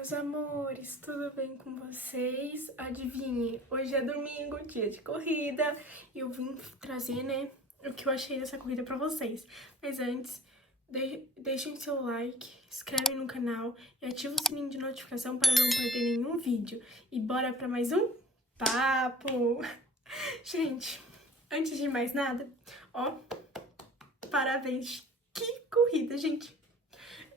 Meus amores, tudo bem com vocês? Adivinhe, hoje é domingo, dia de corrida, e eu vim trazer, né, o que eu achei dessa corrida pra vocês. Mas antes, deixem seu like, inscreve no canal e ativa o sininho de notificação para não perder nenhum vídeo. E bora pra mais um papo! Gente, antes de mais nada, ó, parabéns! Que corrida, gente!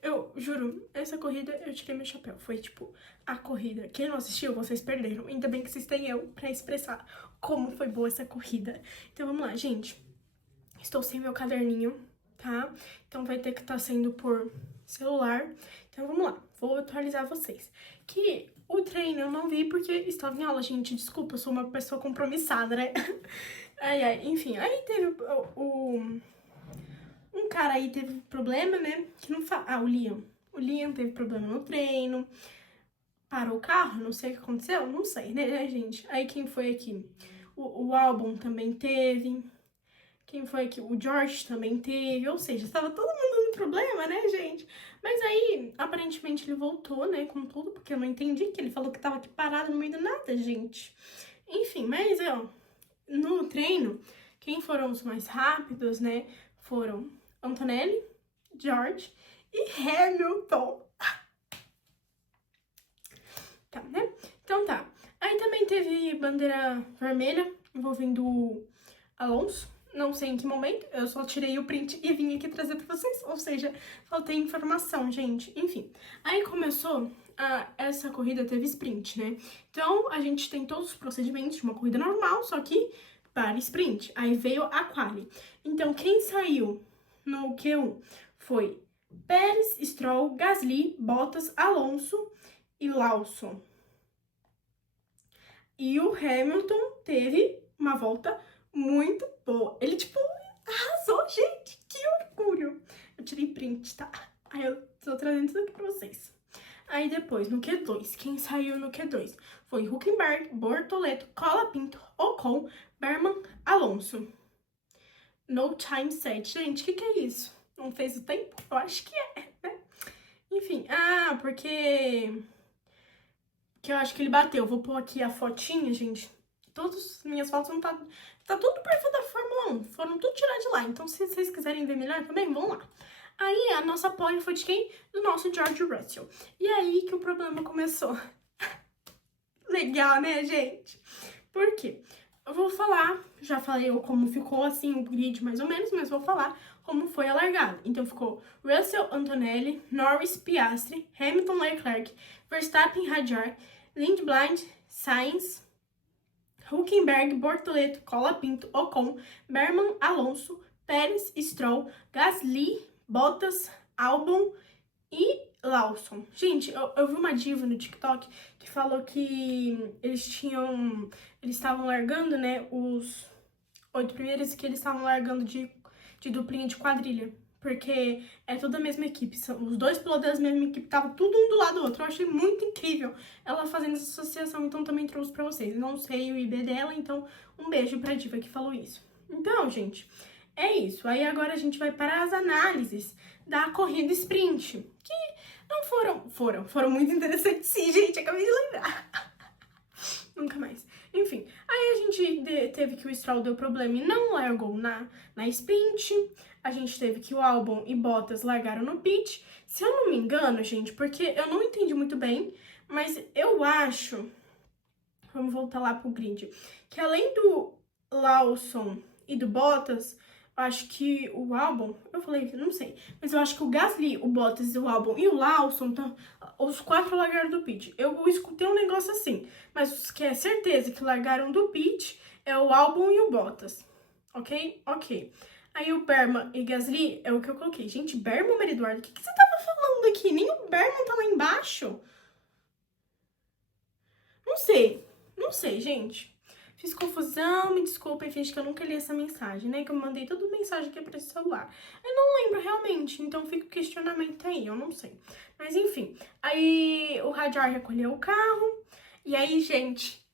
Eu juro, essa corrida eu tirei meu chapéu. Foi tipo a corrida. Quem não assistiu, vocês perderam. Ainda bem que vocês têm eu pra expressar como foi boa essa corrida. Então vamos lá, gente. Estou sem meu caderninho, tá? Então vai ter que estar sendo por celular. Então vamos lá, vou atualizar vocês. Que o treino eu não vi porque estava em aula, gente. Desculpa, eu sou uma pessoa compromissada, né? Enfim. Aí teve um cara aí teve problema, né? Que não fala. O Liam. O Liam teve problema no treino. Parou o carro, não sei o que aconteceu, não sei, né, gente? Aí quem foi aqui? O Albon também teve. Quem foi aqui? O George também teve. Ou seja, estava todo mundo no problema, né, gente? Mas aí, aparentemente, ele voltou, né, com tudo, porque eu não entendi que ele falou que tava aqui parado no meio do nada, gente. Enfim, mas, ó, no treino, quem foram os mais rápidos, né, foram Antonelli, George e Hamilton. Tá, né? Então tá. Aí também teve bandeira vermelha envolvendo o Alonso. Não sei em que momento, eu só tirei o print e vim aqui trazer pra vocês. Ou seja, faltei informação, gente. Enfim, aí começou, essa corrida teve sprint, né? Então, a gente tem todos os procedimentos de uma corrida normal, só que para sprint. Aí veio a quali. Então, quem saiu no Q1 foi Pérez, Stroll, Gasly, Bottas, Alonso e Lawson. E o Hamilton teve uma volta muito boa. Ele, tipo, arrasou, gente. Que orgulho. Eu tirei print, tá? Aí eu tô trazendo tudo aqui pra vocês. Aí depois, no Q2, quem saiu no Q2 foi Hülkenberg, Bortoleto, Colapinto, Ocon, Berman, Alonso. No time set. Gente, o que é isso? Não fez o tempo? Eu acho que é, né? Enfim, porque eu acho que ele bateu. Vou pôr aqui a fotinha, gente. Todas as minhas fotos não tá tudo perfil da Fórmula 1. Foram tudo tirar de lá. Então, se vocês quiserem ver melhor também, vão lá. Aí, a nossa pole foi de quem? Do nosso George Russell. E aí que o problema começou. Legal, né, gente? Por quê? Eu vou falar, já falei como ficou assim o grid mais ou menos, mas vou falar como foi a largada. Então ficou Russell, Antonelli, Norris, Piastri, Hamilton, Leclerc, Verstappen, Hadjar, Lindblad, Sainz, Hülkenberg, Bortoleto, Colapinto, Ocon, Berman, Alonso, Pérez, Stroll, Gasly, Bottas, Albon e Lawson. Gente, eu vi uma diva no TikTok que falou que eles estavam largando, né, os 8 primeiros e que eles estavam largando de duplinha de quadrilha. Porque é toda a mesma equipe. Os dois pilotos da mesma equipe estavam tudo um do lado do outro. Eu achei muito incrível ela fazendo essa associação, então também trouxe pra vocês. Não sei o IB dela, então um beijo pra diva que falou isso. Então, gente, é isso. Aí agora a gente vai para as análises da corrida sprint. Que não foram muito interessantes, sim, gente. Acabei de lembrar. Nunca mais. Enfim, aí a gente teve que o Stroll deu problema e não largou na sprint. A gente teve que o Albon e Bottas largaram no pit. Se eu não me engano, gente, porque eu não entendi muito bem, mas eu acho... Vamos voltar lá pro grid. Que além do Lawson e do Bottas, acho que o Albon... Eu falei que não sei. Mas eu acho que o Gasly, o Bottas, o Albon e o Lawson, os 4 largaram do pit. Eu escutei um negócio assim. Mas os que é certeza que largaram do pit é o Albon e o Bottas. Ok? Ok. Aí o Berman e Gasly é o que eu coloquei. Gente, Berman, Maria Eduardo, o que você tava falando aqui? Nem o Berman tá lá embaixo. Não sei, gente. Fiz confusão, me desculpem, finge que eu nunca li essa mensagem, né? Que eu mandei toda mensagem aqui pra esse celular. Eu não lembro realmente, então fica o questionamento aí, eu não sei. Mas enfim, aí o Hadjar recolheu o carro, e aí, gente,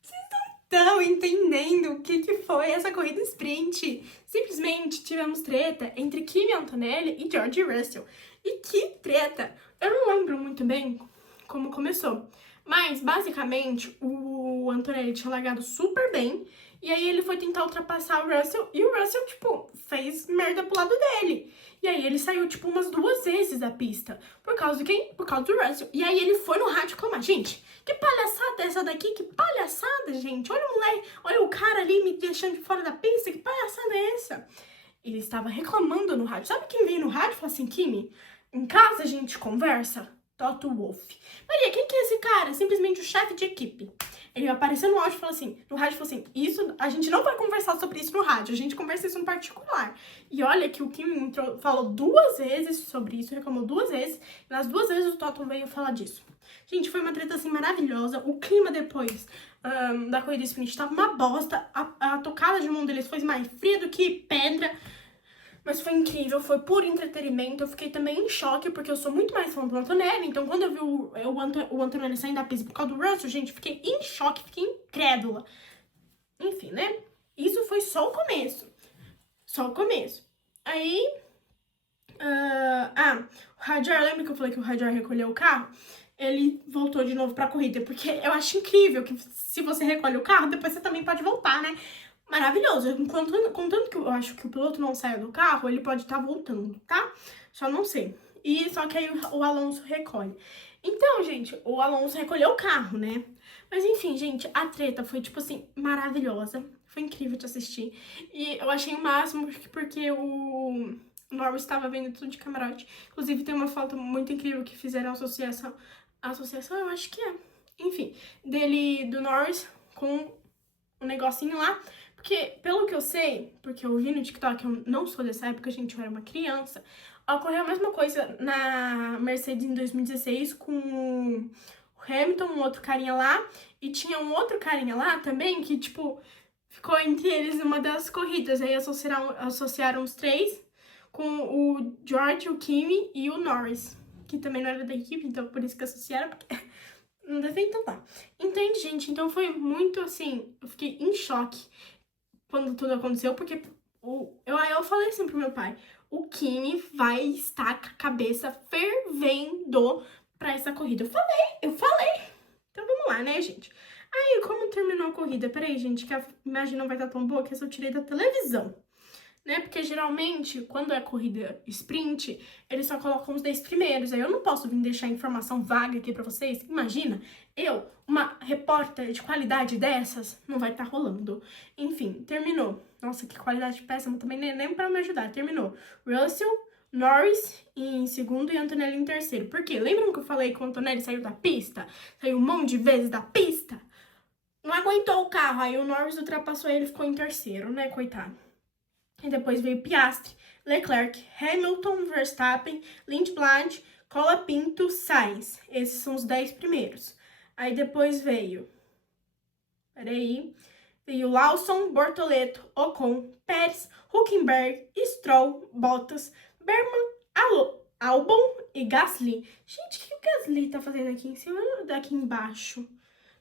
vocês não estão entendendo o que foi essa corrida sprint. Simplesmente tivemos treta entre Kimi Antonelli e George Russell. E que treta! Eu não lembro muito bem como começou. Mas, basicamente, o Antonelli tinha largado super bem. E aí ele foi tentar ultrapassar o Russell. E o Russell, tipo, fez merda pro lado dele. E aí ele saiu, tipo, umas 2 vezes da pista. Por causa de quem? Por causa do Russell. E aí ele foi no rádio reclamar. Gente, que palhaçada é essa daqui? Que palhaçada, gente. Olha o moleque, olha o cara ali me deixando de fora da pista. Que palhaçada é essa? Ele estava reclamando no rádio. Sabe quem veio no rádio e falou assim, Kimi, em casa a gente conversa? Toto Wolff. Maria, quem que é esse cara? Simplesmente o chefe de equipe. Ele apareceu no áudio e falou assim, no rádio falou assim, isso, a gente não vai conversar sobre isso no rádio, a gente conversa isso no particular. E olha que o Kim falou 2 vezes sobre isso, reclamou 2 vezes, e nas 2 vezes o Toto veio falar disso. Gente, foi uma treta assim maravilhosa, o clima depois da corrida sprint tava uma bosta, a tocada de mão deles foi mais fria do que pedra, mas foi incrível, foi puro entretenimento. Eu fiquei também em choque, porque eu sou muito mais fã do Antonelli. Então, quando eu vi o Antonelli saindo da pista por causa do Russell, gente, fiquei em choque, fiquei incrédula. Enfim, né? Isso foi só o começo. Só o começo. Aí... o Hadjar, lembra que eu falei que o Hadjar recolheu o carro? Ele voltou de novo pra corrida, porque eu acho incrível que se você recolhe o carro, depois você também pode voltar, né? Maravilhoso. Contanto que eu acho que o piloto não saia do carro, ele pode estar voltando, tá? Só não sei. E só que aí o Alonso recolhe. Então, gente, o Alonso recolheu o carro, né? Mas enfim, gente, a treta foi, tipo assim, maravilhosa. Foi incrível de assistir. E eu achei o máximo porque o Norris estava vendo tudo de camarote. Inclusive, tem uma foto muito incrível que fizeram a associação. A associação, eu acho que é. Enfim, do Norris com um negocinho lá. Porque, pelo que eu sei, porque eu vi no TikTok, eu não sou dessa época, gente, eu era uma criança, ocorreu a mesma coisa na Mercedes em 2016 com o Hamilton, um outro carinha lá, e tinha um outro carinha lá também que, tipo, ficou entre eles numa das corridas. Aí associaram os 3 com o George, o Kimi e o Norris, que também não era da equipe, então por isso que associaram, porque não deve então tá. Entende, gente? Então foi muito assim, eu fiquei em choque quando tudo aconteceu, porque eu falei assim pro meu pai, o Kimi vai estar com a cabeça fervendo pra essa corrida. Eu falei. Então vamos lá, né, gente? Aí, como terminou a corrida? Peraí, gente, que a imagem não vai estar tão boa, que essa eu tirei da televisão, né? Porque geralmente, quando é corrida sprint, eles só colocam os 10 primeiros. Aí eu não posso vir deixar informação vaga aqui pra vocês. Imagina, uma repórter de qualidade dessas, não vai estar rolando. Enfim, terminou. Nossa, que qualidade péssima, também nem pra me ajudar. Terminou. Russell, Norris em segundo e Antonelli em terceiro. Por quê? Lembram que eu falei que o Antonelli saiu da pista? Saiu um monte de vezes da pista? Não aguentou o carro, aí o Norris ultrapassou ele e ficou em terceiro, né, coitado. E depois veio Piastri, Leclerc, Hamilton, Verstappen, Lindblad, Colapinto, Sainz. Esses são os 10 primeiros. Aí depois veio... Veio Lawson, Bortoleto, Ocon, Pérez, Hülkenberg, Stroll, Bottas, Berman, Albon e Gasly. Gente, o que o Gasly tá fazendo aqui em cima daqui embaixo?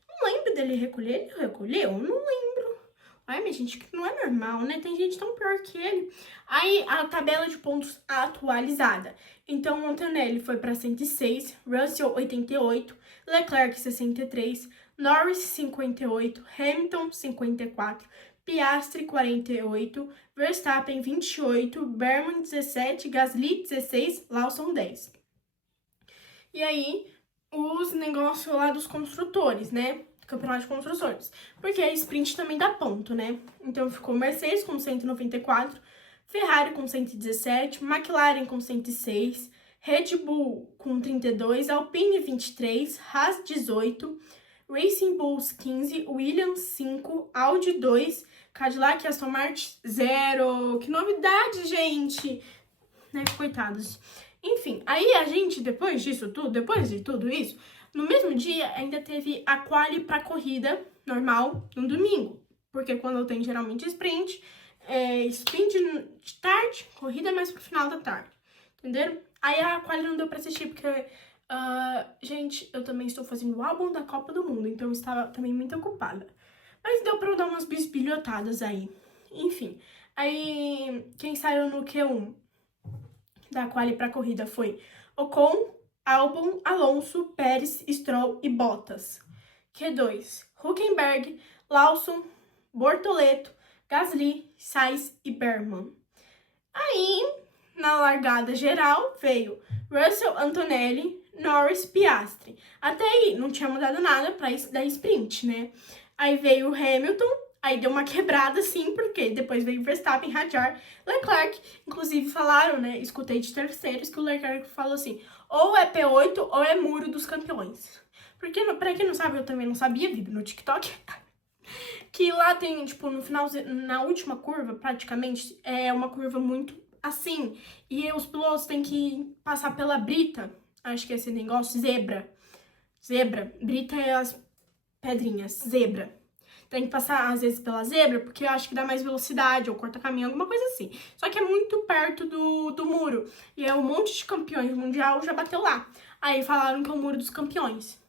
Não lembro dele recolher. Ele recolheu? Não lembro. Ai, minha gente, que não é normal, né? Tem gente tão pior que ele. Aí, a tabela de pontos atualizada. Então, o Antonelli foi para 106, Russell 88, Leclerc 63, Norris 58, Hamilton 54, Piastri 48, Verstappen 28, Berman 17, Gasly 16, Lawson 10. E aí, os negócios lá dos construtores, né? Campeonato de construtores. Porque a sprint também dá ponto, né? Então ficou Mercedes com 194, Ferrari com 117, McLaren com 106, Red Bull com 32, Alpine 23, Haas 18, Racing Bulls 15, Williams 5, Audi 2, Cadillac e Aston Martin 0. Que novidade, gente! Né? Coitados. Enfim, aí a gente, depois de tudo isso, no mesmo dia ainda teve a quali pra corrida normal no domingo. Porque quando tem geralmente sprint de tarde, corrida mais pro final da tarde. Entenderam? Aí a quali não deu pra assistir, porque, gente, eu também estou fazendo o álbum da Copa do Mundo, então eu estava também muito ocupada. Mas deu pra eu dar umas bisbilhotadas aí. Enfim, aí quem saiu no Q1 da quali pra corrida foi Ocon, Albon, Alonso, Pérez, Stroll e Bottas. Q2, Hülkenberg, Lawson, Bortoleto, Gasly, Sainz e Bergman. Aí, na largada geral, veio Russell, Antonelli, Norris, Piastri. Até aí, não tinha mudado nada para da sprint, né? Aí veio o Hamilton, aí deu uma quebrada, sim, porque depois veio Verstappen, Hadjar, Leclerc. Inclusive falaram, né? Escutei de terceiros que o Leclerc falou assim: ou é P8 ou é muro dos campeões. Porque, pra quem não sabe, eu também não sabia, vi no TikTok, que lá tem, tipo, no final, na última curva, praticamente, é uma curva muito assim. E os pilotos têm que passar pela brita, acho que é esse negócio, zebra. Zebra, brita é as pedrinhas, zebra. Tem que passar, às vezes, pela zebra, porque eu acho que dá mais velocidade, ou corta caminho, alguma coisa assim. Só que é muito perto do muro. E é um monte de campeões mundial já bateu lá. Aí falaram que é o muro dos campeões.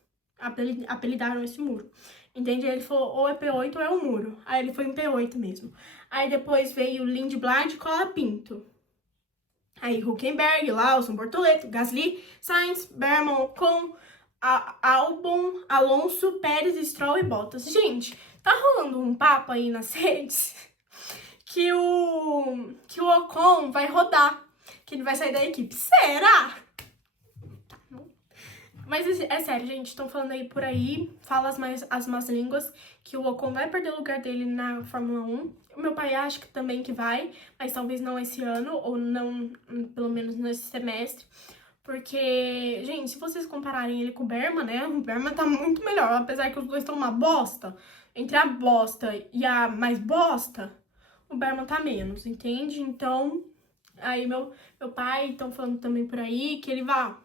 Apelidaram esse muro. Entende? Aí ele falou, ou é P8 ou é o muro. Aí ele foi em P8 mesmo. Aí depois veio Lindblad e Cola Pinto. Aí Hülkenberg, Lawson, Bortoleto, Gasly, Sainz, Bergman, Ocon, Albon, Alonso, Pérez, Stroll e Bottas. Gente, tá rolando um papo aí nas redes que o Ocon vai rodar, que ele vai sair da equipe. Será? Mas é sério, gente, estão falando aí por aí, fala as más línguas, que o Ocon vai perder o lugar dele na Fórmula 1. O meu pai acha que também que vai, mas talvez não esse ano, ou não, pelo menos nesse semestre. Porque, gente, se vocês compararem ele com o Berman, né, o Berman tá muito melhor, apesar que os dois estão uma bosta. Entre a bosta e a mais bosta, o Berman tá menos, entende? Então, aí meu pai, estão falando também por aí que ele vai...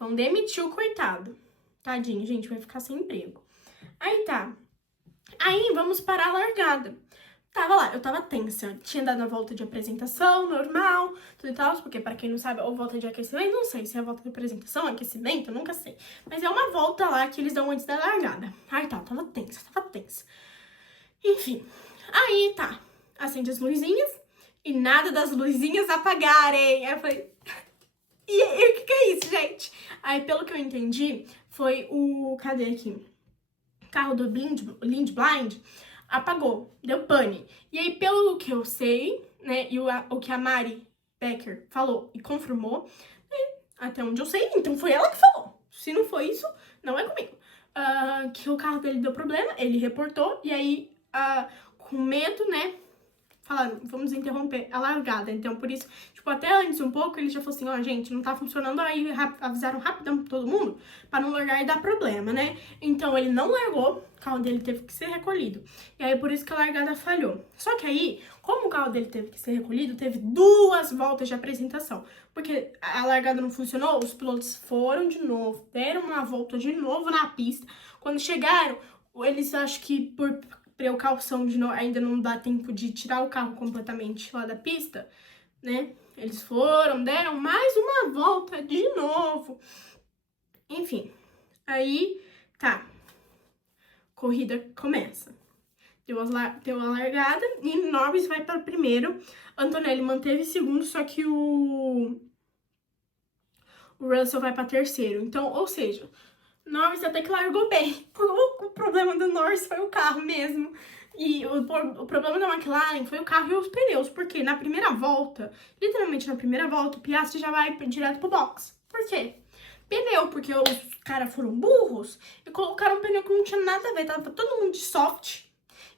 Vão demitir o coitado. Tadinho, gente, vai ficar sem emprego. Aí tá. Aí vamos para a largada. Tava lá, eu tava tensa. Tinha dado a volta de apresentação, normal, tudo e tal. Porque, pra quem não sabe, ou volta de aquecimento, não sei se é volta de apresentação, aquecimento, nunca sei. Mas é uma volta lá que eles dão antes da largada. Aí tá, tava tensa. Enfim, aí tá. Acende as luzinhas e nada das luzinhas apagarem. Aí eu falei... E o que é isso, gente? Aí, pelo que eu entendi, foi o... Cadê aqui? O carro do Lindblind apagou, deu pane. E aí, pelo que eu sei, né, e o que a Mari Becker falou e confirmou, né, até onde eu sei, então foi ela que falou. Se não foi isso, não é comigo. Que o carro dele deu problema, ele reportou, e aí, com medo, né, falaram, vamos interromper a largada. Então, por isso, tipo, até antes um pouco, ele já falou assim, ó, gente, não tá funcionando, aí avisaram rapidão pra todo mundo, pra não largar e dar problema, né? Então, ele não largou, o carro dele teve que ser recolhido. E aí, por isso que a largada falhou. Só que aí, como o carro dele teve que ser recolhido, teve 2 voltas de apresentação. Porque a largada não funcionou, os pilotos foram de novo, deram uma volta de novo na pista. Quando chegaram, eles, acho que por precaução de ainda não dá tempo de tirar o carro completamente lá da pista, né? Eles foram, deram mais uma volta de novo. Enfim, aí tá. Corrida começa. Deu a largada e Norris vai para o primeiro. Antonelli manteve segundo, só que o Russell vai para terceiro. Então, ou seja, Norris até que largou bem. O problema do Norris foi o carro mesmo. E o problema da McLaren foi o carro e os pneus. Porque na primeira volta, literalmente na primeira volta, o Piastri já vai direto pro box. Por quê? Pneu, porque os caras foram burros e colocaram um pneu que não tinha nada a ver. Tava todo mundo de soft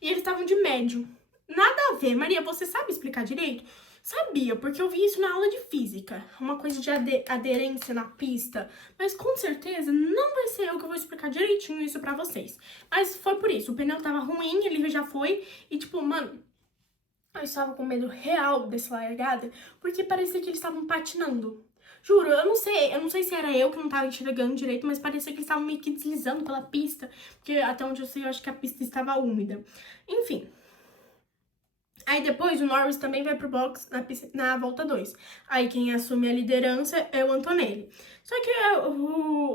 e eles estavam de médio. Nada a ver. Maria, você sabe explicar direito? Sabia, porque eu vi isso na aula de física. Uma coisa de aderência na pista. Mas com certeza não vai ser eu que vou explicar direitinho isso pra vocês. Mas foi por isso. O pneu tava ruim, ele já foi. E tipo, mano, eu estava com medo real dessa largada. Porque parecia que eles estavam patinando. Juro, eu não sei se era eu que não tava enxergando direito, mas parecia que eles estavam meio que deslizando pela pista. Porque até onde eu sei, eu acho que a pista estava úmida. Enfim. Aí depois o Norris também vai pro box na volta 2. Aí quem assume a liderança é o Antonelli. Só que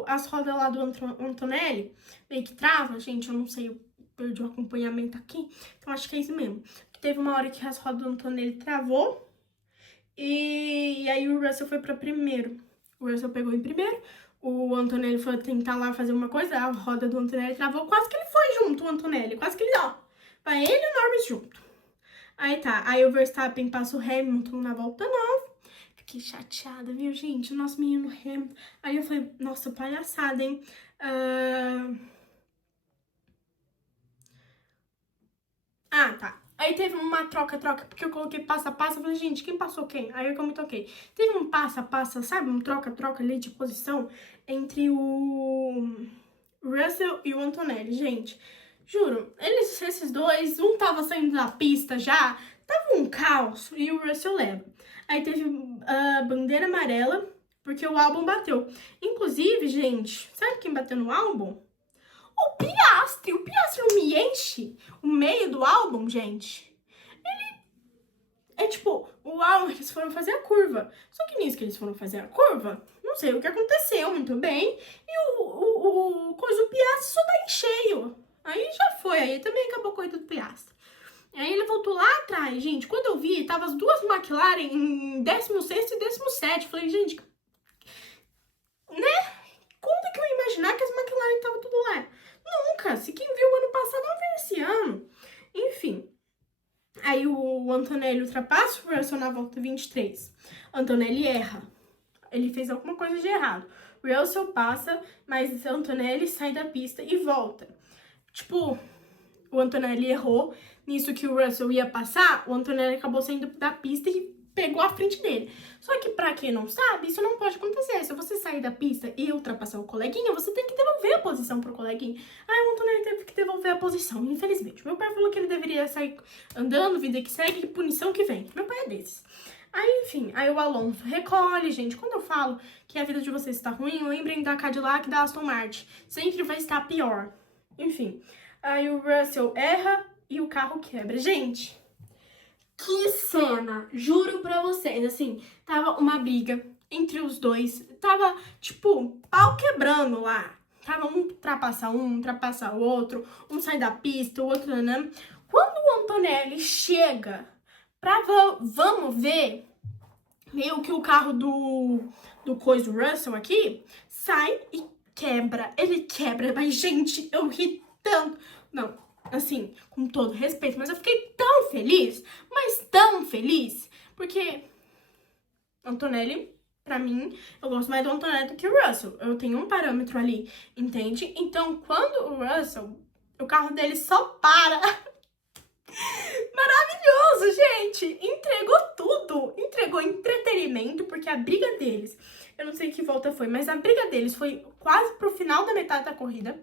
as rodas lá do Antonelli meio que trava, gente, eu não sei, eu perdi o acompanhamento aqui. Então acho que é isso mesmo. Teve uma hora que as rodas do Antonelli travou e aí o Russell foi pra primeiro. O Russell pegou em primeiro, o Antonelli foi tentar lá fazer uma coisa, a roda do Antonelli travou, quase que ele foi junto, o Antonelli, quase que ele, ó, vai ele e o Norris junto. Aí tá, aí o Verstappen passa o Hamilton na volta 9, fiquei chateada, viu, gente, o nosso menino Hamilton. Aí eu falei, nossa, palhaçada, hein. Ah, tá. Aí teve uma troca-troca, porque eu coloquei passa-passa, falei, gente, quem passou quem? Aí eu me toquei. Teve um passa-passa, sabe? Um troca-troca ali de posição entre o Russell e o Antonelli, gente. Juro, esses dois, um tava saindo da pista já, tava um caos, e o Russell leva. Aí teve a bandeira amarela, porque o Albon bateu. Inclusive, gente, sabe quem bateu no Albon? O Piastri não me enche o meio do álbum, gente. É tipo, o álbum, eles foram fazer a curva. Só que nisso que eles foram fazer a curva, não sei o que aconteceu muito bem. E o Piastri só dá em cheio. Aí já foi, aí também acabou a corrida do Piastri. Aí ele voltou lá atrás, gente. Quando eu vi, tava as duas McLaren em 16º e 17º. Falei, gente, né? Como que eu ia imaginar que as McLaren estavam tudo lá? Nunca. Se quem viu o ano passado, não vê esse ano. Enfim. Aí o Antonelli ultrapassa o Russell na volta 23. Antonelli erra. Ele fez alguma coisa de errado. Russell passa, mas Antonelli sai da pista e volta. Tipo, o Antonelli errou. Nisso que o Russell ia passar, o Antonelli acabou saindo da pista e pegou a frente dele. Só que pra quem não sabe, isso não pode acontecer. Se você sair da pista e ultrapassar o coleguinha, você tem que devolver a posição pro coleguinha. Aí o Antonelli teve que devolver a posição, infelizmente. Meu pai falou que ele deveria sair andando, vida que segue, e punição que vem. Meu pai é desses. Aí, enfim, aí o Alonso recolhe, gente. Quando eu falo que a vida de vocês está ruim, lembrem da Cadillac e da Aston Martin. Sempre vai estar pior. Enfim, aí o Russell erra e o carro quebra. Gente, que cena! Juro pra vocês, assim, tava uma briga entre os dois. Tava, tipo, pau quebrando lá. Tava um ultrapassa o outro, um sai da pista, o outro não. Quando o Antonelli chega pra vamos ver, meio que o carro do coisa do Russell aqui, sai e quebra. Ele quebra, mas, gente, eu ri tanto. Não, assim, com todo respeito, mas eu fiquei tão feliz, mas tão feliz, porque Antonelli, pra mim, eu gosto mais do Antonelli do que o Russell. Eu tenho um parâmetro ali, entende? Então, quando o Russell, o carro dele só para. Maravilhoso, gente! Entregou tudo! Entregou entretenimento, porque a briga deles, eu não sei que volta foi, mas a briga deles foi quase pro final da metade da corrida.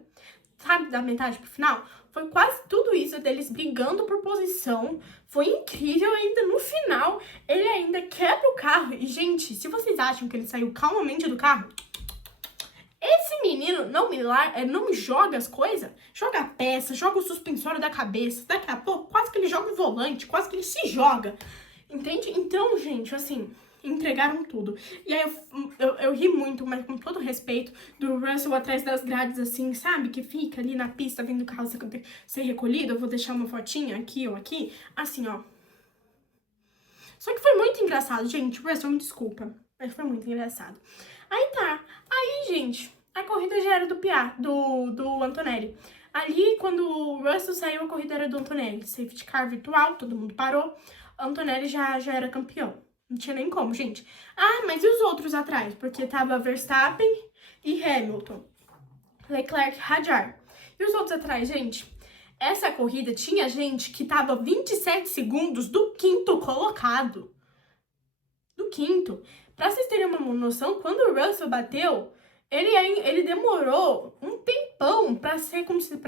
Sabe, da metade pro final, foi quase tudo isso deles brigando por posição. Foi incrível, ainda no final, ele ainda quebra o carro. E, gente, se vocês acham que ele saiu calmamente do carro, esse menino não me joga as coisas, joga a peça, joga o suspensório da cabeça. Daqui a pouco, quase que ele joga o volante, quase que ele se joga. Entende? Então, gente, assim, entregaram tudo. E aí eu ri muito, mas com todo respeito, do Russell atrás das grades, assim, sabe? Que fica ali na pista vendo o carro ser recolhido. Eu vou deixar uma fotinha aqui ou aqui. Assim, ó. Só que foi muito engraçado, gente. Russell, me desculpa. Mas foi muito engraçado. Aí tá. Aí, gente, a corrida já era do Antonelli. Ali, quando o Russell saiu, a corrida era do Antonelli. Safety car virtual, todo mundo parou. Antonelli já era campeão. Não tinha nem como, gente. Ah, mas e os outros atrás? Porque tava Verstappen e Hamilton. Leclerc e Hadjar. E os outros atrás, gente? Essa corrida tinha gente que tava 27 segundos do quinto colocado. Do quinto. Pra vocês terem uma noção, quando o Russell bateu, ele demorou um tempão pra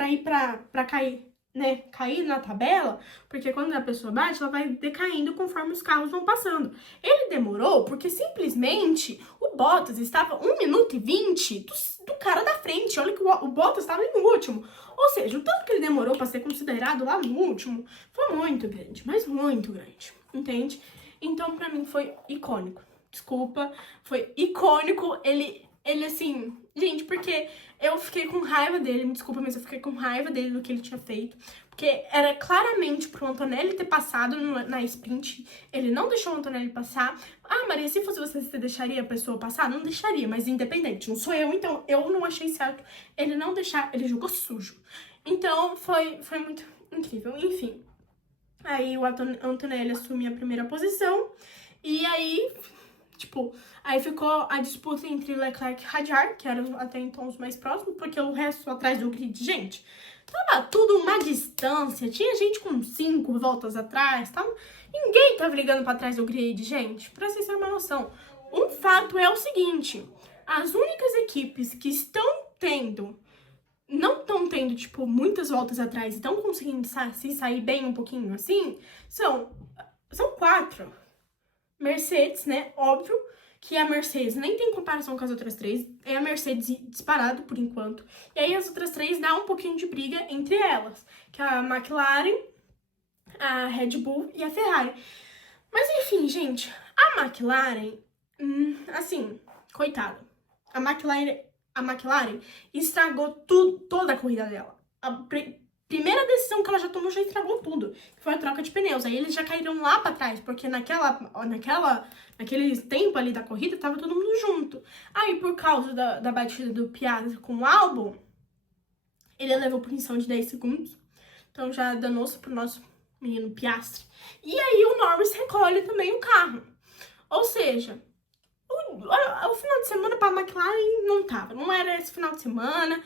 ir pra cair, né? Cair na tabela, porque quando a pessoa bate, ela vai decaindo conforme os carros vão passando. Ele demorou porque simplesmente o Bottas estava 1 minuto e 20 do cara da frente. Olha que o Bottas estava em último. Ou seja, o tanto que ele demorou para ser considerado lá no último foi muito grande, mas muito grande, entende? Então, pra mim, foi icônico. Desculpa, foi icônico. Ele assim, gente, porque eu fiquei com raiva dele, me desculpa, mas eu fiquei com raiva dele do que ele tinha feito. Porque era claramente pro Antonelli ter passado na sprint. Ele não deixou o Antonelli passar. Ah, Maria, se fosse você deixaria a pessoa passar? Não deixaria, mas independente. Não sou eu, então eu não achei certo ele não deixar. Ele jogou sujo. Então, foi muito incrível. Enfim. Aí o Antonelli assumiu a primeira posição. E aí, tipo, aí ficou a disputa entre Leclerc e Hadjar, que eram até então os mais próximos, porque o resto atrás do grid, gente, tava tudo uma distância. Tinha gente com 5 voltas atrás, tava... Ninguém tava ligando pra trás do grid, gente, pra vocês terem uma noção. Um fato é o seguinte, as únicas equipes que não estão tendo, tipo, muitas voltas atrás e estão conseguindo se sair bem um pouquinho assim, são 4. Mercedes, né? Óbvio que a Mercedes nem tem comparação com as outras 3. É a Mercedes disparado por enquanto. E aí as outras 3 dá um pouquinho de briga entre elas. Que é a McLaren, a Red Bull e a Ferrari. Mas enfim, gente. A McLaren, assim, coitada. A McLaren estragou toda a corrida dela. A primeira decisão que ela já tomou já estragou tudo, que foi a troca de pneus. Aí eles já caíram lá pra trás, porque naquele tempo ali da corrida, tava todo mundo junto. Aí, por causa da batida do Piastri com o Albon, ele levou punição de 10 segundos. Então já danou-se pro nosso menino Piastri. E aí o Norris recolhe também o carro. Ou seja, o final de semana pra McLaren não era esse final de semana.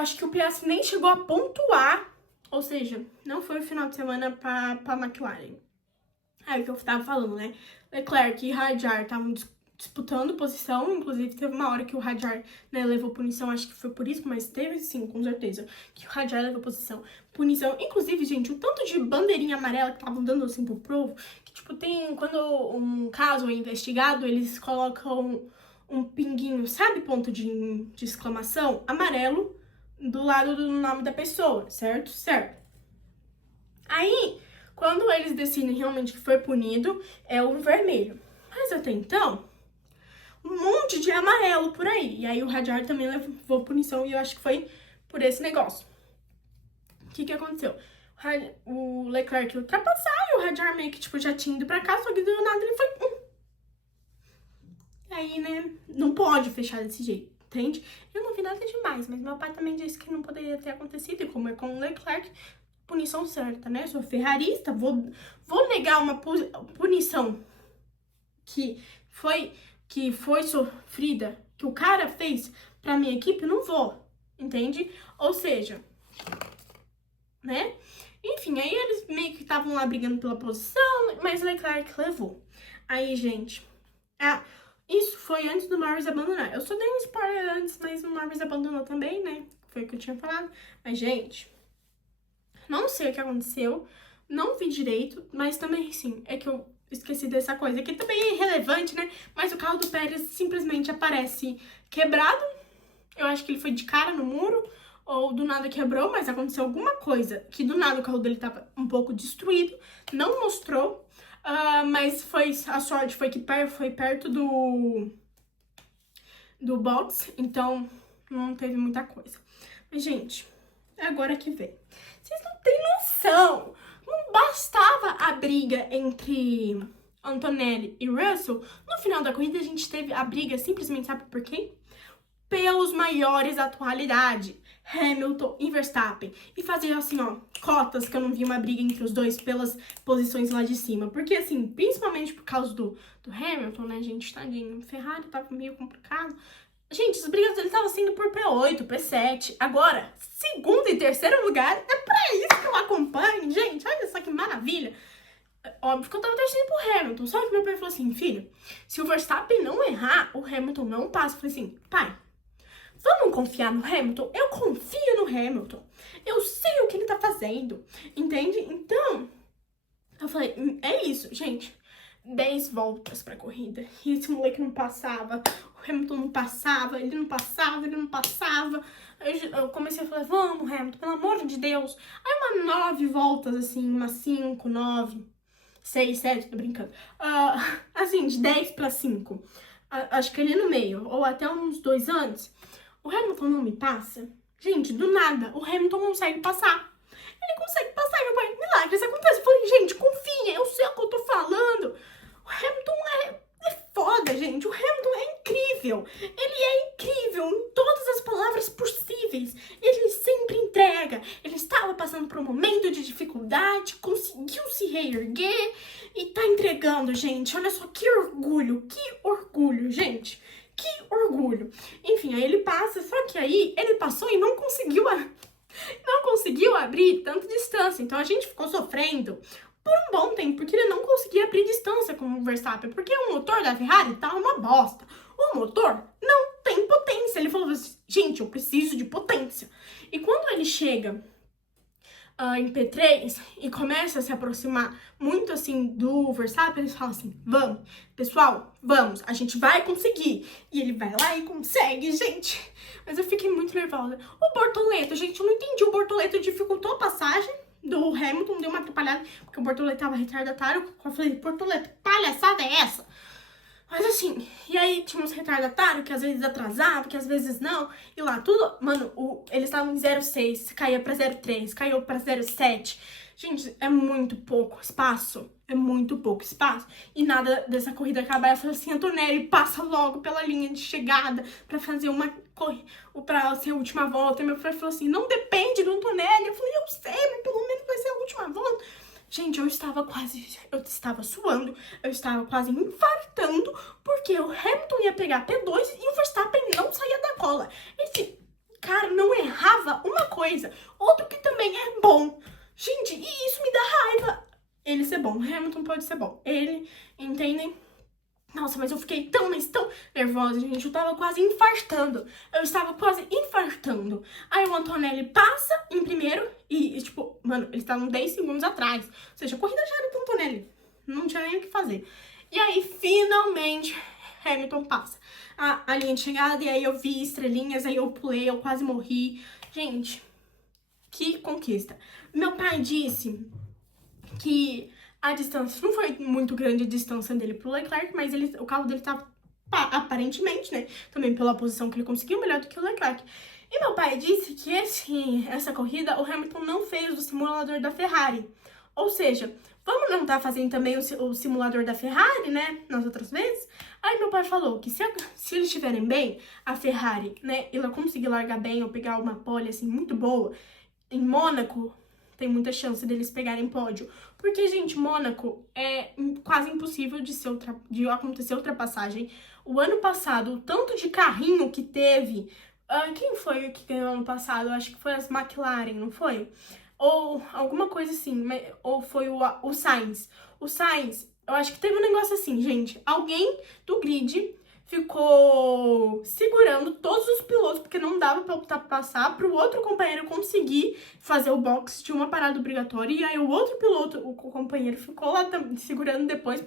Acho que o Piastri nem chegou a pontuar, ou seja, não foi o final de semana pra McLaren. Aí o que eu tava falando, né? Leclerc e Hadjar estavam disputando posição, inclusive teve uma hora que o Hadjar, né, levou punição, acho que foi por isso, mas teve sim, com certeza, que o Hadjar levou punição. Inclusive, gente, o tanto de bandeirinha amarela que estavam dando assim pro povo, que tipo, quando um caso é investigado, eles colocam um pinguinho, sabe, ponto de exclamação, amarelo, do lado do nome da pessoa, certo? Certo. Aí, quando eles decidem realmente que foi punido, é o vermelho. Mas até então, um monte de amarelo por aí. E aí o Hadjar também levou punição e eu acho que foi por esse negócio. O que aconteceu? O Leclerc ia ultrapassar e o Hadjar meio que tipo, já tinha ido pra cá, só que do nada ele foi... E aí, né, não pode fechar desse jeito, entende? Eu não vi nada demais, mas meu pai também disse que não poderia ter acontecido. E como é com o Leclerc, punição certa, né? Sou ferrarista, vou negar uma punição que foi sofrida, que o cara fez pra minha equipe, não vou, entende? Ou seja, né? Enfim, aí eles meio que estavam lá brigando pela posição, mas Leclerc levou. Aí, gente, isso foi antes do Norris abandonar. Eu só dei um spoiler antes, mas o Norris abandonou também, né? Foi o que eu tinha falado. Mas, gente, não sei o que aconteceu, não vi direito, mas também, sim, é que eu esqueci dessa coisa, que também é irrelevante, né? Mas o carro do Pérez simplesmente aparece quebrado. Eu acho que ele foi de cara no muro, ou do nada quebrou, mas aconteceu alguma coisa que do nada o carro dele tava um pouco destruído, não mostrou, mas a sorte foi que foi perto do box, então não teve muita coisa. Mas, gente, é agora que vem. Vocês não têm noção! Não bastava a briga entre Antonelli e Russell. No final da corrida, a gente teve a briga simplesmente, sabe por quê? Pelos maiores da atualidade, Hamilton e Verstappen. E fazer assim, ó, cotas que eu não vi uma briga entre os dois pelas posições lá de cima. Porque, assim, principalmente por causa do Hamilton, né, gente, tadinho, Ferrari tava meio complicado. Gente, as brigas dele estavam sendo por P8, P7. Agora, segundo e terceiro lugar, é pra isso que eu acompanho. Gente, olha só que maravilha. Óbvio que eu tava torcendo pro Hamilton. Só que meu pai falou assim, filho, se o Verstappen não errar, o Hamilton não passa. Eu falei assim, pai, vamos confiar no Hamilton? Eu confio no Hamilton. Eu sei o que ele tá fazendo, entende? Então, eu falei, é isso, gente. 10 voltas pra corrida. E esse moleque não passava. O Hamilton não passava. Ele não passava. Eu comecei a falar, vamos, Hamilton, pelo amor de Deus. Aí 9 voltas, assim, 5, 9, 6, 7, tô brincando. Assim, de 10 pra 5. Acho que ali no meio, ou até uns 2 antes. O Hamilton não me passa? Gente, do nada, o Hamilton consegue passar. Ele consegue passar, e meu pai, milagres acontecem. Eu falei, gente, confia, eu sei o que eu tô falando. O Hamilton é foda, gente. O Hamilton é incrível. Ele é incrível em todas as palavras possíveis. Ele sempre entrega. Ele estava passando por um momento de dificuldade, conseguiu se reerguer e tá entregando, gente. Olha só que orgulho, gente. Que orgulho. Enfim, aí ele passa, só que aí ele passou e não conseguiu abrir tanta distância. Então a gente ficou sofrendo por um bom tempo, porque ele não conseguia abrir distância com o Verstappen, porque o motor da Ferrari tá uma bosta. O motor não tem potência. Ele falou assim, gente, eu preciso de potência. E quando ele chega em P3 e começa a se aproximar muito assim do Verstappen, eles falam assim, vamos, pessoal, vamos, a gente vai conseguir. E ele vai lá e consegue, gente. Mas eu fiquei muito nervosa. O Bortoleto, gente, eu não entendi. O Bortoleto dificultou a passagem do Hamilton, deu uma atrapalhada, porque o Bortoleto tava retardatário. Eu falei, Bortoleto, palhaçada é essa? Mas assim, e aí tinha uns retardatários que às vezes atrasava, que às vezes não. E lá, tudo, mano, eles estavam em 0,6, caía pra 0,3, caiu pra 0,7. Gente, é muito pouco espaço. É muito pouco espaço. E nada dessa corrida acabar. Eu falei assim, Antonelli, passa logo pela linha de chegada pra fazer uma pra ser a última volta. E meu pai falou assim, não depende do Antonelli. Eu falei, eu sei, mas pelo menos vai ser a última volta. Gente, eu estava suando, eu estava quase infartando, porque o Hamilton ia pegar P2 e o Verstappen não saía da cola. Esse cara não errava uma coisa, outro que também é bom. Gente, e isso me dá raiva. Ele ser bom, Hamilton pode ser bom. Ele, entendem? Nossa, mas eu fiquei tão nervosa, gente. Eu tava quase infartando. Eu estava quase infartando. Aí o Antonelli passa em primeiro e tipo, mano, eles estavam 10 segundos atrás. Ou seja, a corrida já era do Antonelli. Não tinha nem o que fazer. E aí, finalmente, Hamilton passa a linha de chegada. E aí eu vi estrelinhas, aí eu pulei, eu quase morri. Gente, que conquista. Meu pai disse que a distância não foi muito grande, a distância dele pro Leclerc, mas o carro dele tava, aparentemente, né, também pela posição que ele conseguiu, melhor do que o Leclerc. E meu pai disse que essa corrida o Hamilton não fez o simulador da Ferrari. Ou seja, vamos não estar fazendo também o simulador da Ferrari, né, nas outras vezes? Aí meu pai falou que se eles estiverem bem, a Ferrari, né, ela conseguir largar bem ou pegar uma pole, assim, muito boa, em Mônaco, tem muita chance deles pegarem pódio. Porque, gente, Mônaco é quase impossível de acontecer ultrapassagem. O ano passado, o tanto de carrinho que teve... quem foi que ganhou ano passado? Eu acho que foi as McLaren, não foi? Ou alguma coisa assim. Ou foi o Sainz. O Sainz, eu acho que teve um negócio assim, gente. Alguém do grid ficou segurando todos os pilotos, porque não dava pra passar, pro outro companheiro conseguir fazer o box de uma parada obrigatória, e aí o outro piloto, o companheiro, ficou lá segurando depois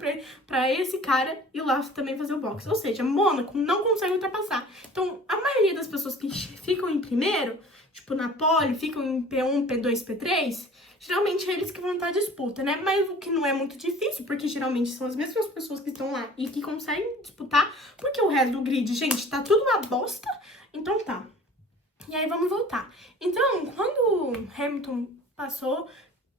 pra esse cara ir lá também fazer o box. Ou seja, Mônaco não consegue ultrapassar. Então, a maioria das pessoas que ficam em primeiro, tipo na pole, ficam em P1, P2, P3, geralmente é eles que vão estar à disputa, né? Mas o que não é muito difícil, porque geralmente são as mesmas pessoas que estão lá e que conseguem disputar, porque o resto do grid, gente, tá tudo uma bosta, então tá. E aí vamos voltar. Então, quando o Hamilton passou,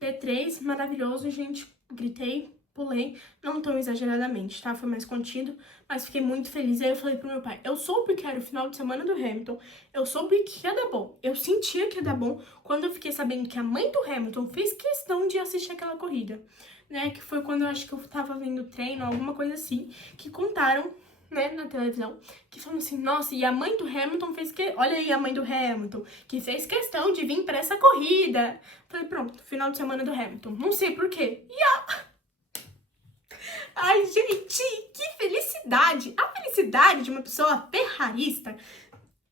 P3, maravilhoso, gente, gritei, pulei, não tão exageradamente, tá? Foi mais contido, mas fiquei muito feliz. Aí eu falei pro meu pai, eu soube que era o final de semana do Hamilton, eu soube que ia dar bom, eu sentia que ia dar bom quando eu fiquei sabendo que a mãe do Hamilton fez questão de assistir aquela corrida, né? Que foi quando eu acho que eu tava vendo treino, alguma coisa assim, que contaram, né, na televisão, que falam assim, nossa, e a mãe do Hamilton olha aí a mãe do Hamilton, que fez questão de vir pra essa corrida. Falei, pronto, final de semana do Hamilton. Não sei por quê. Ai, gente, que felicidade! A felicidade de uma pessoa ferrarista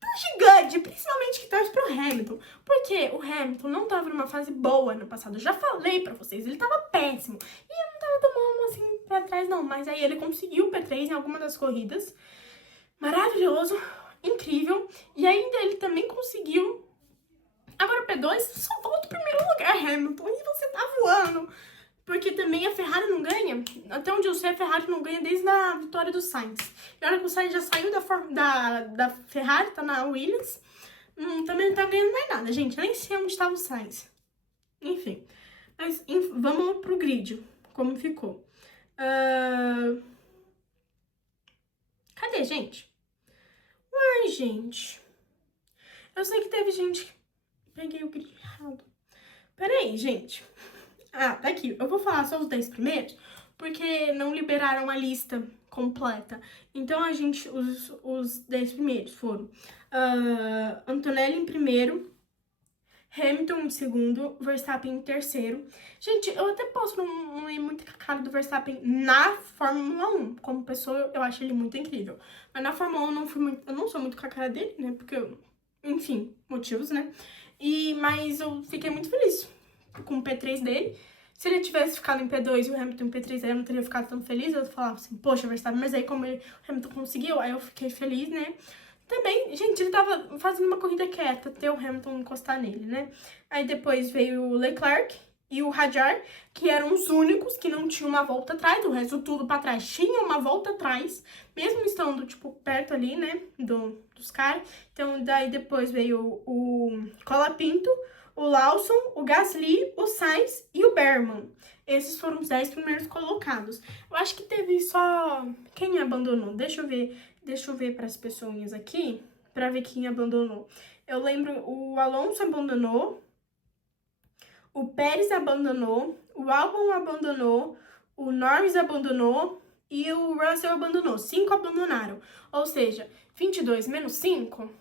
tá gigante, principalmente que torce pro Hamilton. Porque o Hamilton não tava numa fase boa no passado. Eu já falei pra vocês, ele tava péssimo. E eu não tava tão bom assim pra trás, não. Mas aí ele conseguiu o P3 em alguma das corridas. Maravilhoso, incrível. E ainda ele também conseguiu. Agora o P2 só volta o primeiro lugar, Hamilton. E você tá voando. Porque também a Ferrari não ganha. Até onde eu sei, a Ferrari não ganha desde a vitória do Sainz. E olha que o Sainz já saiu da Ferrari, tá na Williams. Também não tá ganhando mais nada, gente. Eu nem sei onde estava o Sainz. Enfim. Mas vamos pro grid. Como ficou. Cadê, gente? Ai, gente. Eu sei que teve gente... Peguei o grid errado. Peraí, gente. Ah, tá aqui. Eu vou falar só os 10 primeiros, porque não liberaram a lista completa. Então, os 10 primeiros foram Antonelli em primeiro, Hamilton em segundo, Verstappen em terceiro. Gente, eu até posso não ir muito com a cara do Verstappen na Fórmula 1. Como pessoa, eu acho ele muito incrível. Mas na Fórmula 1 eu não sou muito com a cara dele, né? Porque, enfim, motivos, né? Mas eu fiquei muito feliz com o P3 dele. Se ele tivesse ficado em P2 e o Hamilton em P3, eu não teria ficado tão feliz. Eu falava assim, poxa, Verstappen, mas aí como o Hamilton conseguiu, aí eu fiquei feliz, né? Também, gente, ele tava fazendo uma corrida quieta, até o Hamilton encostar nele, né? Aí depois veio o Leclerc e o Hadjar, que eram os únicos que não tinham uma volta atrás, o resto tudo pra trás tinha uma volta atrás, mesmo estando, tipo, perto ali, né, dos caras. Então, daí depois veio o Colapinto, o Lawson, o Gasly, o Sainz e o Berman. Esses foram os 10 primeiros colocados. Eu acho que teve só... Quem abandonou? Deixa eu ver para as pessoinhas aqui, para ver quem abandonou. Eu lembro, o Alonso abandonou, o Pérez abandonou, o Albon abandonou, o Norris abandonou e o Russell abandonou. 5 abandonaram. Ou seja, 22 menos 5...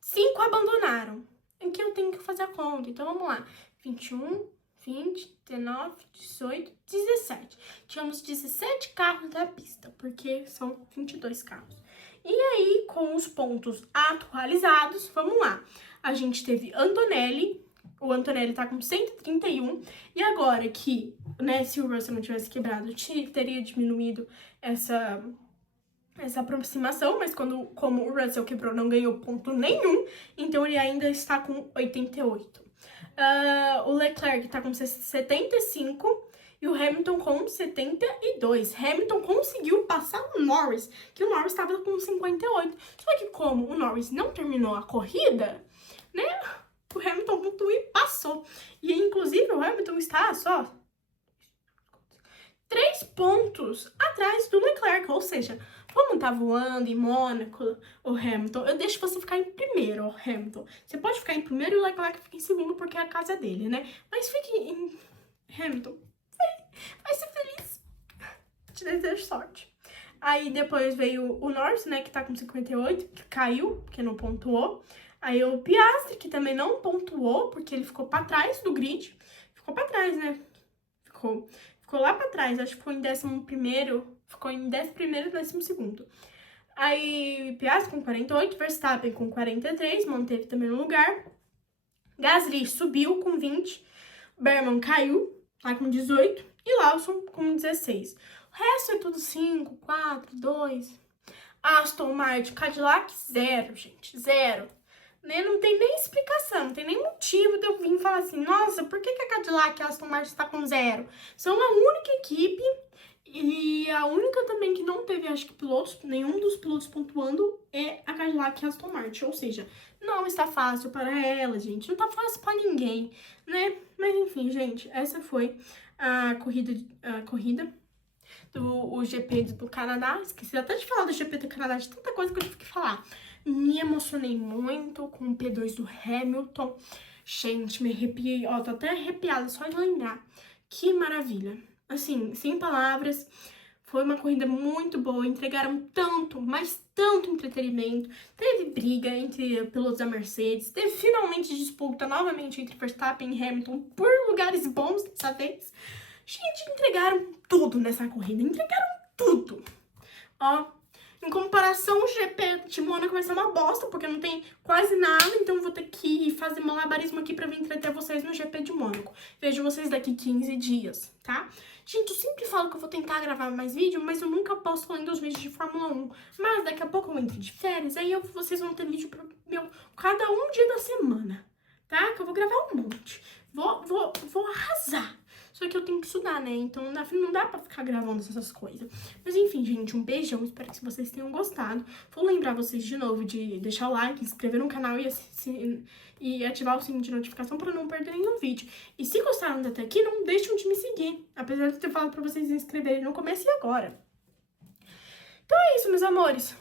5 abandonaram. Aqui eu tenho que fazer a conta. Então, vamos lá. 21, 20, 19, 18, 17. Tínhamos 17 carros da pista, porque são 22 carros. E aí, com os pontos atualizados, vamos lá. A gente teve Antonelli. O Antonelli tá com 131. E agora que, né, se o Russell não tivesse quebrado, teria diminuído essa aproximação, mas como o Russell quebrou, não ganhou ponto nenhum, então ele ainda está com 88. O Leclerc está com 75 e o Hamilton com 72. Hamilton conseguiu passar o Norris, que o Norris estava com 58. Só que como o Norris não terminou a corrida, né, o Hamilton pontuou e passou. E inclusive o Hamilton está só 3 pontos atrás do Leclerc, ou seja, como tá voando em Mônaco, o Hamilton, eu deixo você ficar em primeiro, o Hamilton. Você pode ficar em primeiro e o Leclerc fica em segundo porque é a casa dele, né? Mas fique em Hamilton. Vai ser feliz. Te desejo sorte. Aí depois veio o Norris, né, que tá com 58, que caiu, porque não pontuou. Aí o Piastri, que também não pontuou, porque ele ficou pra trás do grid. Ficou pra trás, né? Ficou lá pra trás, acho que ficou em 11º, ficou em 11º e 12º. Aí, Piastri com 48, Verstappen com 43, manteve também no lugar. Gasly subiu com 20, Berman caiu, tá com 18, e Lawson com 16. O resto é tudo 5, 4, 2. Aston Martin, Cadillac, 0, gente, 0. Né? Não tem nem explicação, não tem nem motivo de eu vir falar assim, nossa, por que a Cadillac e a Aston Martin está com 0? São a única equipe e a única também que não teve, acho que pilotos, nenhum dos pilotos pontuando é a Cadillac e a Aston Martin, ou seja, não está fácil para ela, gente, não tá fácil para ninguém, né? Mas enfim, gente, essa foi a corrida do GP do Canadá. Esqueci até de falar do GP do Canadá, de tanta coisa que eu tive que falar. Me emocionei muito com o P2 do Hamilton. Gente, me arrepiei. Ó, tô até arrepiada só de lembrar. Que maravilha. Assim, sem palavras. Foi uma corrida muito boa. Entregaram tanto, mas tanto entretenimento. Teve briga entre pilotos da Mercedes. Teve finalmente disputa novamente entre Verstappen e Hamilton por lugares bons dessa vez. Gente, entregaram tudo nessa corrida. Entregaram tudo. Ó. Em comparação, o GP de Mônaco vai ser uma bosta, porque não tem quase nada, então eu vou ter que fazer malabarismo aqui pra vir entreter vocês no GP de Mônaco. Vejo vocês daqui 15 dias, tá? Gente, eu sempre falo que eu vou tentar gravar mais vídeo, mas eu nunca posto ainda os vídeos de Fórmula 1. Mas daqui a pouco eu entro de férias, aí vocês vão ter vídeo cada um dia da semana, tá? Que eu vou gravar um monte. Vou arrasar. Só que eu tenho que estudar, né? Então não dá pra ficar gravando essas coisas. Mas enfim, gente, um beijão. Espero que vocês tenham gostado. Vou lembrar vocês de novo de deixar o like, inscrever no canal e ativar o sininho de notificação pra não perder nenhum vídeo. E se gostaram até aqui, não deixem de me seguir. Apesar de eu ter falado pra vocês se inscreverem no começo e agora. Então é isso, meus amores.